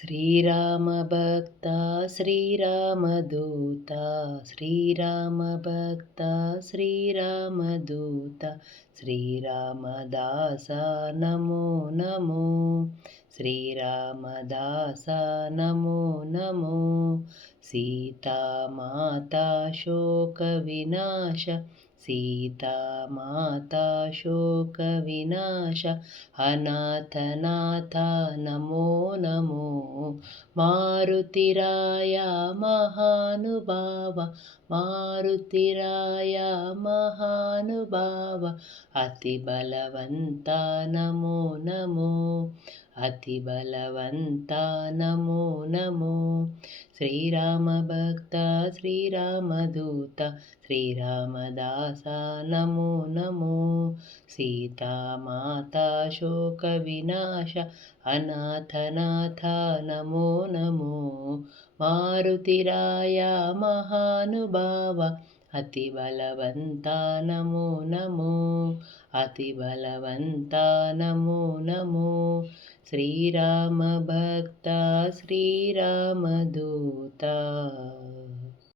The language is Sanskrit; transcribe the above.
श्रीरामभक्ता श्रीरामदूता श्रीरामभक्ता श्रीरामदूता श्रीरामदासा नमो नमो श्रीरामदासा नमो नमो सीतामाता शोकविनाश सीतामाता शोकविनाश अनाथनाथा नमो नमो मारुतिराय महानुभाव मारुतिराय महानुभाव अतिबलवन्ता नमो नमो अतिबलवन्ता नमो नमो श्रीरामभक्ता श्रीरामदूता श्रीरामदासा नमो नमो सीतामाता शोकविनाश अनाथनाथ नमो नमो मारुतिराय महानुभाव अतिबलवन्ता नमो नमो अतिबलवन्ता नमो नमो श्रीरामभक्ता श्रीरामदूता।